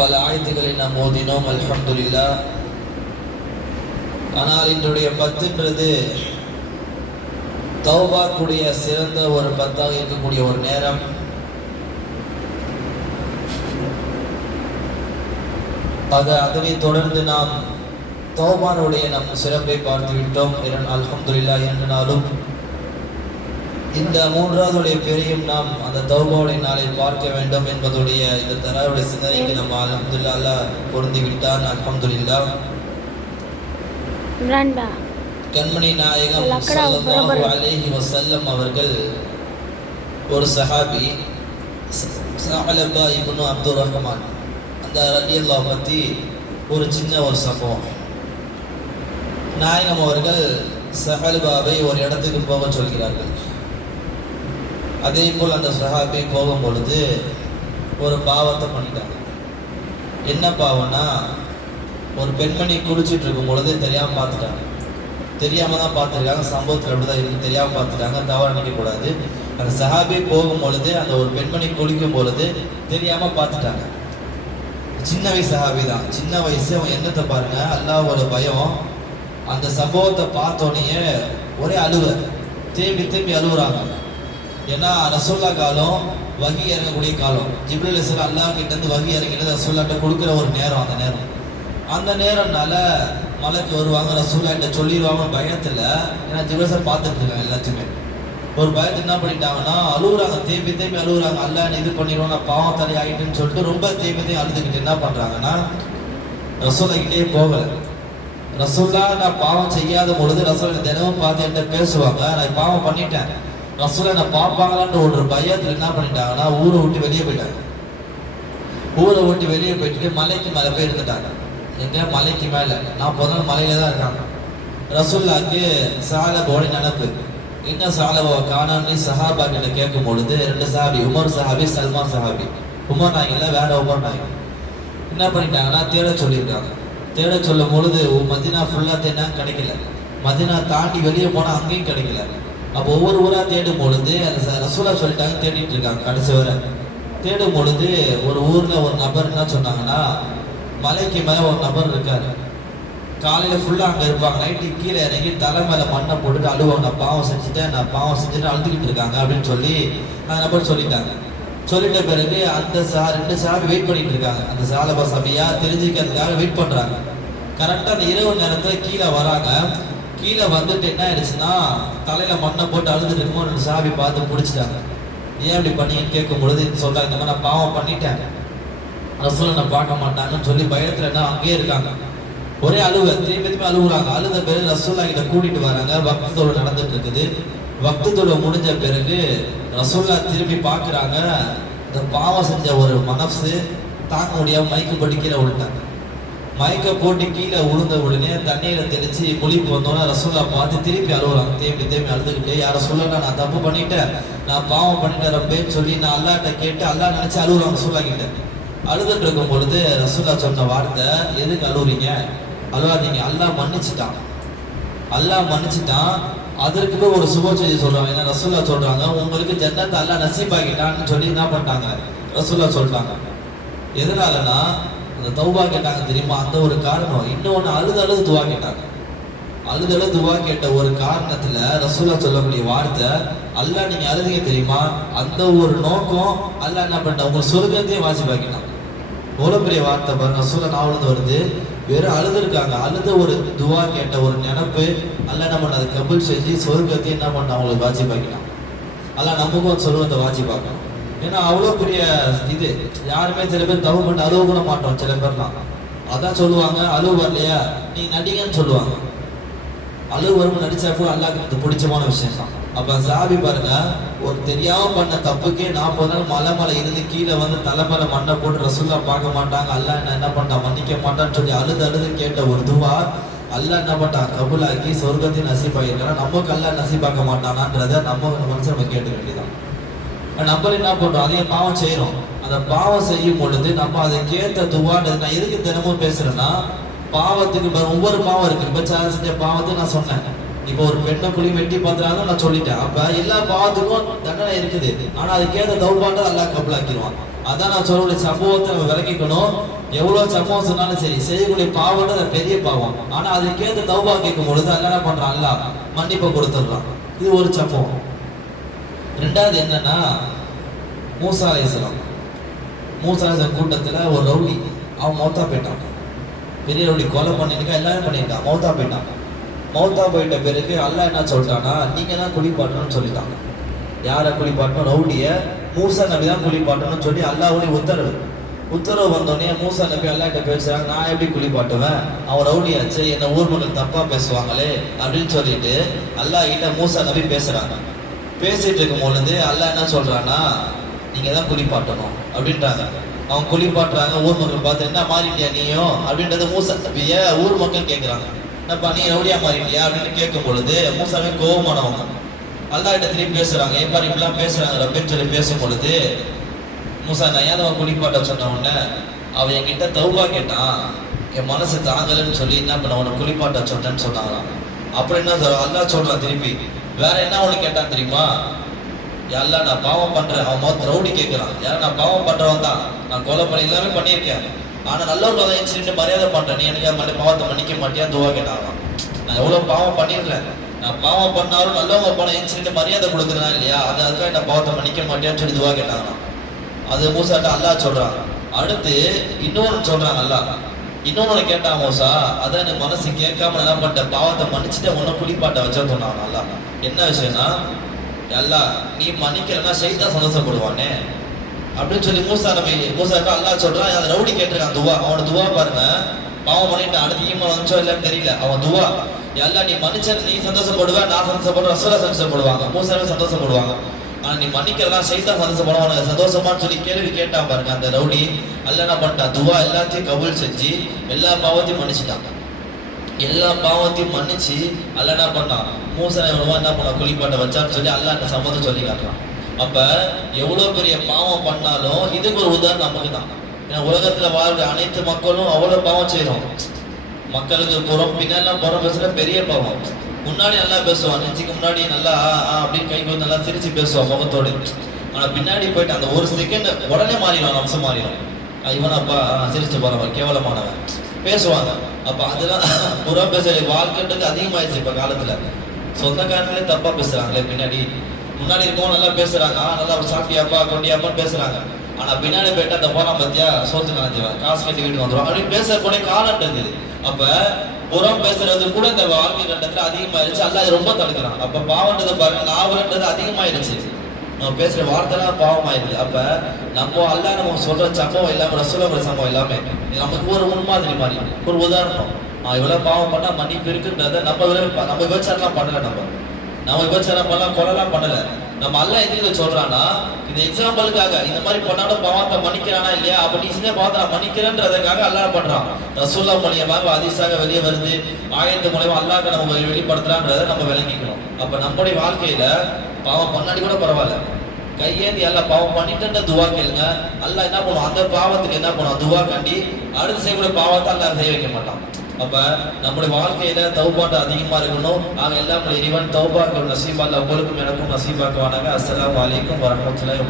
பல ஆயத்துக்களை நாம் ஓதினோம், அல்ஹம்துலில்லாஹ். ஆனால் இன்றைய பத்துன்றது தௌபா கூடிய சிறந்த ஒரு பத்தாக இருக்கக்கூடிய ஒரு நேரம். அதனை தொடர்ந்து நாம் தௌபானுடைய நம் சிறப்பை பார்த்து விட்டோம். அல்ஹம்துலில்லாஹ். என்றாலும் இந்த மூன்றாவதுடைய பெரியும் நாம் அந்த தௌபாவுடைய நாளை பார்க்க வேண்டும் என்பதுடைய இந்த தராவுடைய சிந்தனைக்கு நம்ம அல்ஹம்துலில்லாஹ் அல்லாஹ் பொருந்தி விட்டான். அல்ஹம்துலில்லாஹ். கண்மணி நாயகம் ஸல்லல்லாஹு அலைஹி வஸல்லம் அவர்கள் ஒரு சஹாபி ஸஅலபா இப்னு அப்துர் ரஹ்மான் அந்த ரலியல்லாஹு பற்றி ஒரு சின்ன ஒரு சம்பவம். நாயகம் அவர்கள் ஸஅலபாவை ஒரு இடத்துக்கு போக சொல்கிறார்கள். அதே போல் அந்த சஹாபி போகும் பொழுது ஒரு பாவத்தை பண்ணிட்டாங்க. என்ன பாவம்னா, ஒரு பெண்மணி குளிச்சுட்டு இருக்கும் பொழுது தெரியாமல் பார்த்துட்டாங்க. தெரியாமல் தான் பார்த்துருக்காங்க, சம்பவத்தில் அப்படி தான் இருக்குது. தெரியாமல் பார்த்துட்டாங்க, தவறு நினைக்கக்கூடாது. அந்த சஹாபி போகும் பொழுது அந்த ஒரு பெண்மணி குளிக்கும் பொழுது தெரியாமல் பார்த்துட்டாங்க. சின்ன வயசு சஹாபி தான், சின்ன வயசு. அவன் என்னத்தை பாருங்க, அல்லாஹ்வோட பயம். அந்த சம்பவத்தை பார்த்தோன்னே ஒரே அழுவை, தேம்பி தேம்பி அழுகுறாங்க. ஏன்னா ரசூல்லா காலம் வகி இறங்கக்கூடிய காலம். ஜிப்ரீல் அலைஹிஸ்ஸலாம் அல்லாஹ் கிட்டேருந்து வகி இறங்கினது ரசூல்லாட்ட கொடுக்குற ஒரு நேரம். அந்த நேரம்னால மலைக்கு வருவாங்க, ரசூல்லாட்ட சொல்லிடுவாங்க பயத்தில். ஏன்னா ஜிப்ரீல் பார்த்துட்டு இருக்காங்க எல்லாத்தையுமே. ஒரு பயத்தை என்ன பண்ணிட்டாங்கன்னா அழுகுறாங்க, தேம்பி தேம்பி அழுகுறாங்க. அல்லாஹ் இது பண்ணிடுவோம், நான் பாவம் தலை ஆகிட்டுன்னு சொல்லிட்டு ரொம்ப தேம்பி தேம்பி அழுதுகிட்டு என்ன பண்ணுறாங்கன்னா ரசூல்லா கிட்டே போகலை. ரசூல்லா நான் பாவம் செய்யாத பொழுது ரசூல் தினமும் பார்த்து என்கிட்ட பேசுவாங்க. நான் பாவம் பண்ணிட்டேன், ரசூலை நான் பார்ப்பாங்களான்ற ஒரு பயத்தில் என்ன பண்ணிட்டாங்கன்னா ஊரை விட்டு வெளியே போயிட்டாங்க. ஊரை விட்டு வெளியே போயிட்டு மலைக்கு மேலே போய் இருந்துட்டாங்க. எங்க மலைக்கு மேலே 40 நாள் மலையில தான் இருக்காங்க. ரசூல்லாக்கு ஸஅலபாவோட நினப்பு. என்ன ஸஅலபாவை காணோம்னு சஹாபா கிட்ட கேட்கும் பொழுது 2 சஹாபி, உமர் சஹாபி, சல்மான் சஹாபி. உமர் நாயகம்ல வேற உமர் நாயகம் என்ன பண்ணிட்டாங்கன்னா தேட சொல்லியிருக்காங்க. தேட சொல்லும் பொழுது மதினா ஃபுல்லாக தேடினா கிடைக்கல. மதினா தாண்டி வெளியே போனால் அங்கேயும் கிடைக்கல. அப்போ ஒவ்வொரு ஊராக தேடும் பொழுது அந்த ரசூலா சொல்லிட்டாங்க, தேடிட்டு இருக்காங்க. கடைசி வரை தேடும் பொழுது ஒரு ஊரில் ஒரு நபர் என்ன சொன்னாங்கன்னா, மலைக்கு மேலே ஒரு நபர் இருக்காரு. காலையில் ஃபுல்லாக அங்கே இருப்பாங்க, நைட்டு கீழே இறங்கி தலை மேலே மண்ணை போட்டுட்டு அழுவாங்க. நான் பாவம் செஞ்சுட்டு அழுதுகிட்டு இருக்காங்க அப்படின்னு சொல்லி அந்த நபர் சொல்லிட்டாங்க. சொல்லிட்ட பிறகு அந்த 2 சஹாபி வெயிட் பண்ணிட்டு இருக்காங்க. அந்த ஸஅலபா சபியா தெரிஞ்சுக்கிறதுக்காக வெயிட் பண்ணுறாங்க. கரெக்டாக அந்த இரவு நேரத்தில் கீழே வராங்க. கீழே வந்துட்டு என்ன ஆயிடுச்சுன்னா தலையில் மண்ணை போட்டு அழுதுட்டு இருக்கும்போது 2 சஹாபி பார்த்து பிடிச்சிட்டாங்க. ஏன் இப்படி பண்ணின்னு கேட்கும் பொழுது சொல்கிறாங்க, இந்த மாதிரி நான் பாவம் பண்ணிட்டேன், ரசூலை நான் பார்க்க மாட்டாங்கன்னு சொல்லி பயத்தில் என்ன அங்கேயே இருக்காங்க. ஒரே அழுவை, திரும்பி அழுகுறாங்க. அழுத பிறகு ரசூல்லா கிட்ட கூட்டிட்டு வராங்க. வக்து தொழு நடந்துட்டு இருக்குது. வக்து தொழு முடிஞ்ச பிறகு ரசூல்லா திரும்பி பார்க்குறாங்க. இந்த பாவம் செஞ்ச ஒரு மனசு தாங்க முடியாமல் மயக்க படிக்கிற விட்டாங்க. மயக்க போட்டு கீழே விழுந்த உடனே தண்ணீரை தெளித்து குளிப்பு வந்தோன்னா ரசூல்லா பார்த்து திருப்பி அழுகுறாங்க. தேம்பி அழுதுகிட்டே, யாரை சொல்லலாம், நான் தப்பு பண்ணிட்டேன், நான் பாவம் பண்ணிட்டேன் ரப்பேன்னு சொல்லி நான் அல்லாட்ட கேட்டு அல்லாஹ் நினச்சி அழுகுறாங்க. ரசூல்லா கிட்ட அழுதுட்டு இருக்கும் பொழுது ரசூல்லா சொன்ன வார்த்தை, எதுக்கு அழுகுறீங்க, அழுவாதீங்க, அல்லாஹ் மன்னிச்சுட்டான், அல்லாஹ் மன்னிச்சுட்டான். அதற்கு போய் ஒரு சுப செய்தி சொல்றாங்க. ஏன்னா ரசூல்லா சொல்றாங்க, உங்களுக்கு ஜன்னத்தை அல்லாஹ் நசீபாக்கிட்டான்னு சொல்லி என்ன பண்ணிட்டாங்க ரசூல்லா சொல்றாங்க. எதனாலனா அந்த தௌபா கேட்டாங்க தெரியுமா, அந்த ஒரு காரணம். இன்னொன்று அழுது துவா கேட்டாங்க. அழுது துவா கேட்ட ஒரு காரணத்துல ரசூல்லா சொல்லக்கூடிய வார்த்தை, அல்லாஹ் நீங்க அழுதிங்க தெரியுமா, அந்த ஒரு நோக்கம் அல்லாஹ் என்ன பண்ணிட்டான், உங்களுக்கு சொர்க்கத்தையே வாஜிபாக்கிட்டான். எவ்வளவு பெரிய வார்த்தை பாருங்க. ரசூல்லா நாவலந்து வருது, வெறும் அழுது இருக்காங்க. அழுத ஒரு துவா கேட்ட ஒரு நினைப்பு அல்லாஹ் என்ன பண்ண அதை கபூல் செஞ்சு சொர்க்கத்தையும் என்ன பண்ண அவங்களுக்கு வாஜிபாக்கிட்டான். அல்லாஹ் நமக்கும் சொர்க்கத்தை வாஜிபாக்கணும். ஏன்னா அவ்வளோ பெரிய இது. யாருமே சில பேர் தப்பு பண்ணி அழுவ கூட மாட்டோம். சில பேர்லாம் அதான் சொல்லுவாங்க, அழுவு வரலையா நீ நடிகன்னு சொல்லுவாங்க. அழுவு வரும் நடிச்சா கூட அல்லாஹ்க்கு அது பிடிச்சமான விஷயம் தான். அப்போ சாபி பாருங்க, ஒரு தெரியாமல் பண்ண தப்புக்கே 40 நாள் மலை இருந்து கீழே வந்து தலைமலை மண்ணை போட்டு ரசூல்லா பார்க்க மாட்டாங்க, அல்லாஹ் என்ன பண்ணிட்டான் மன்னிக்க மாட்டான்னு சொல்லி அழுது கேட்ட ஒரு துவா அல்லாஹ் என்ன பண்ணிட்டான் கபூலாக்கி சொர்க்கத்தையும் நசீபாக்கிருக்கான். நமக்கு அல்லாஹ் நசீபாக்க மாட்டானான்றதை நம்ம மனசு நம்ம கேட்க வேண்டியதான். நம்மள என்ன பண்றோம், அதே பாவம் செய்யறோம். அந்த பாவம் செய்யும் பொழுது நம்ம அதை கேட்ட துவான்றது. நான் எதுக்கு தினமும் பேசுறேன்னா, பாவத்துக்கு ஒவ்வொரு பாவம் இருக்கு. விபச்சாரம் செஞ்ச பாவத்துக்கு நான் சொன்னேன். இப்போ ஒரு பெண்ணை குழி வெட்டி பார்த்துறாங்க நான் சொல்லிட்டேன். அப்ப எல்லா பாவத்துக்கும் தண்டனை இருக்குது. ஆனா அதுக்கேற்ற தௌபான்றது அல்லாஹ் கபூலாக்கிடுவான். அதான் நான் சொல்லக்கூடிய சம்பவத்தை நம்ம விளக்கிக்கணும். எவ்வளவு சம்பவம் சொன்னாலும் சரி, செய்யக்கூடிய பாவம் அது பெரிய பாவம். ஆனா அதுக்கேற்ற தௌபா கேட்கும் பொழுது அல்ல என்ன பண்றான், அல்லாஹ் மன்னிப்பை கொடுத்துடுறான். இது ஒரு சம்பவம். ரெண்டாவது என்னன்னா, மூசா அலைஹிஸ்ஸலாம் கூட்டத்துல ஒரு ரவுடி அவன் மௌத்தா போயிட்டான். பெரிய ரவுடி கொலை பண்ணிருக்கா, எல்லாமே பண்ணியிருக்கான், மௌத்தா போயிட்டான். மௌத்தா போயிட்ட பிறகு அல்லாஹ் என்ன சொல்லிட்டான்னா, நீங்க தான் குளிப்பாட்டணும்னு சொல்லிட்டாங்க. யாரை குளிப்பாட்டணும்? ரவுடிய மூசா நபி தான் குளிப்பாட்டணும்னு சொல்லி அல்லாஹ்வுடைய உத்தரவு வந்தோடனே மூசா நபி அல்லாஹ்கிட்ட பேசுறாங்க, நான் எப்படி குளிப்பாட்டுவேன், அவன் ரவுடியாச்சு, என்ன ஊர் மக்கள் தப்பா பேசுவாங்களே அப்படின்னு சொல்லிட்டு அல்லாஹ் கிட்ட மூசா நபி பேசுறாங்க. பேசிட்டு இருக்கும் பொழுது அல்லாஹ் என்ன சொல்றான்னா, நீங்க தான் குளிப்பாட்டணும் அப்படின்றாங்க. அவங்க குளிப்பாட்டுறாங்க. ஊர் மக்கள் பார்த்து, என்ன மாறிட்டியா நீயும் அப்படின்றது மூசா நபிய ஊர் மக்கள் கேட்குறாங்க. என்னப்பா நீ ரவுடியா மாறிட்டியா அப்படின்னு கேட்கும் பொழுது மூசாவே கோபமானவங்க அல்லாஹ் கிட்ட திரும்பி பேசுறாங்க. ஏப்பா இப்படிலாம் பேசுறாங்க அப்படின்னு சொல்லி பேசும் பொழுது, மூசா நான் ஏன் குளிப்பாட்ட சொன்ன உடனே அவன் என்கிட்ட தௌபா கேட்டான், என் மனசு தாங்கலன்னு சொல்லி என்ன பண்ண உன்னை குளிப்பாட்ட சொன்னேன்னு சொன்னாங்களாம். அப்புறம் என்ன அல்லாஹ் சொல்றான் திருப்பி, வேற என்ன ஒண்ணு கேட்டான் தெரியுமா? எல்லாம் நான் பாவம் பண்றேன். அவன் ரவுடி கேட்கிறான், யாரா நான் பாவம் பண்றவன் தான், நான் கொலை பண்ணி எல்லாமே பண்ணியிருக்கேன், ஆனா நல்லவர்கள் தான் எச்சிட்டு மரியாதை பண்றேன், நீ எனக்கு பாவத்தை மன்னிக்க மாட்டியா துவா கேட்டாங்களாம். நான் எவ்வளவு பாவம் பண்ணிடுறேன், நான் பாவம் பண்ணாலும் நல்லவங்க போன எச்சிட்டு மரியாதை கொடுக்குறேன் இல்லையா, அதுக்காக என்ன பாவத்தை மன்னிக்க மாட்டியான்னு சொல்லி துவா கேட்டாங்களாம். அது மூசாட்ட அல்லாஹ் சொல்றான். அடுத்து இன்னொன்னு சொல்றாங்க அல்லாஹ், இன்னொன்னு கேட்டான் மூசா, அதான் எனக்கு மனசு கேட்காம என்ன பண்ண, பாவத்தை மன்னிச்சுட்டு உன்னை குளிப்பாட்ட வச்சா சொன்னாங்க அல்லாஹ். என்ன விஷயம்னா, அல்லாஹ் நீ மன்னிக்கலன்னா ஷைத்தான் சந்தோஷப்படுவானே அப்படின்னு சொல்லி மூசாட்ட அல்லாஹ் சொல்றான். அந்த ரவுடி கேட்டிருக்கான் துவா, அவனோட துவா பாருங்க, பாவம் பண்ணிட்டு அடுத்து ஈமான் வந்துச்சோ இல்லைன்னு தெரியல, அவன் துவா எல்லாம் நீ மன்னிச்ச நீ சந்தோஷப்படுவ, நான் சந்தோஷப்படுவேன், ரசூலா சந்தோஷப்படுவாங்க, மூசாவே சந்தோஷப்படுவாங்க, ஆனா நீ மன்னிக்கலாம் ஷைத்தான் சந்தோஷப்படுவாங்க, சந்தோஷமான்னு சொல்லி கேள்வி கேட்டான் பாருங்க அந்த ரவுடி. அல்ல என்ன பண்ணிட்டான், துவா எல்லாத்தையும் கபூல் செஞ்சு எல்லா பாவத்தையும் மன்னிச்சுட்டான். எல்லா பாவத்தையும் மன்னிச்சு அல்ல என்ன பண்ணான், மூசா என்ன பண்ண குளிப்பாட்ட வச்சான்னு சொல்லி அல்லாஹ் அந்த சம்பவத்தை சொல்லி காட்டுறான். அப்ப எவ்வளவு பெரிய பாவம் பண்ணாலும் இதுக்கு ஒரு உதாரணம் நமக்கு தான். ஏன்னா உலகத்துல வாழ்ற அனைத்து மக்களும் அவ்வளவு பாவம் செய்யறோம். மக்களுக்கு பின்னெல்லாம் புறம் பேசுற பெரிய பாவம். முன்னாடி நல்லா பேசுவான், நெஞ்சுக்கு முன்னாடி நல்லா அப்படின்னு கை கொடுத்து நல்லா சிரிச்சு பேசுவான் முகத்தோடு. ஆனா பின்னாடி போயிட்டு அந்த ஒரு செகண்ட் உடனே மாறிடுவான், அம்சம் மாறிடும். இவனப்பா சிரிச்சு போறவன் கேவலமானவன் பேசுவாங்க. அப்ப அதெல்லாம் புறம் பேச வாழ்க்கைன்றது அதிகமாயிடுச்சு இப்ப காலத்துல. சொந்தக்காரங்களே தப்பா பேசுறாங்களே பின்னாடி. முன்னாடி இருக்கவங்க நல்லா பேசுறாங்க, நல்லா சாப்பிட்டியாப்பா கொண்டியாப்பான்னு பேசுறாங்க. ஆனா பின்னாடி போயிட்டு அந்த போறான் பத்தியா சோத்து கலைஞ்சுவான், காசு கட்டி வீட்டுக்கு வந்துடும் அப்படின்னு பேசக்கூடிய காலன்றது. அப்ப புறம் பேசுறது கூட இந்த வாழ்க்கை கட்டத்துல அதிகமாயிருச்சு. அல்லாஹ் ரொம்ப தடுக்கிறான். அப்ப பாவன்றது பாருங்க, நாவல்ன்றது அதிகமாயிருச்சு, நம்ம பேசுற வார்த்தைலாம் பாவம் ஆயிடுது. அப்ப நம்ம அல்லாஹ் நம்ம சொல்ற சம்பவம் எல்லாமே, ரசூலுல்லாஹ் சம்பவம் எல்லாமே நமக்கு ஒரு முன்மாதிரி மாதிரி, ஒரு உதாரணம். இவ்வளவு பாவம் பண்ணா மன்னிப்பு இருக்குன்றத நம்ம விபச்சாரம்லாம் பண்ணல, நம்ம விபச்சாரம் பண்ணலாம், கொலைலாம் பண்ணல. நம்ம அல்லாஹ் எதுக்கு சொல்றான்னா, இந்த எக்ஸாம்பிளுக்காக இந்த மாதிரி பண்ணாலும் பாவத்தை மன்னிக்கிறானா இல்லையா, அப்ப நீ சின்ன பாவத்தை நான் மன்னிக்கிறேன்றதுக்காக அல்லாஹ் பண்றான். ரசூலுல்லாஹ் மூலியமாக ஹதீஸாக வெளியே வருது, ஆயத்து மூலமா அல்லாஹ்க்கு நம்ம வெளிப்படுத்துறான்றதை நம்ம விளங்கிக்கணும். அப்ப நம்முடைய வாழ்க்கையில பாவம் பண்ணாடி கூட பரவாயில்ல, கையேந்தி எல்லாம் பாவம் பண்ணிட்டு துவா கேளுங்க. அல்லாஹ் என்ன பண்ணுவோம், அந்த பாவத்துக்கு என்ன பண்ணுவோம், துவா கண்டி அடுத்து செய்யக்கூடிய பாவத்தை அல்லாஹ் செய்ய வைக்க மாட்டான். அப்ப நம்முடைய வாழ்க்கையில தௌபாட்டு அதிகமா இருக்கணும். எல்லாம் இறைவன் தௌபாக்கு நசீபா, உங்களுக்கும் எனக்கும் நசீபாக்குவானாங்க. அஸ்ஸலாமு அலைக்கும் வரஹ்மத்துல்லாஹி வபரகாத்துஹு.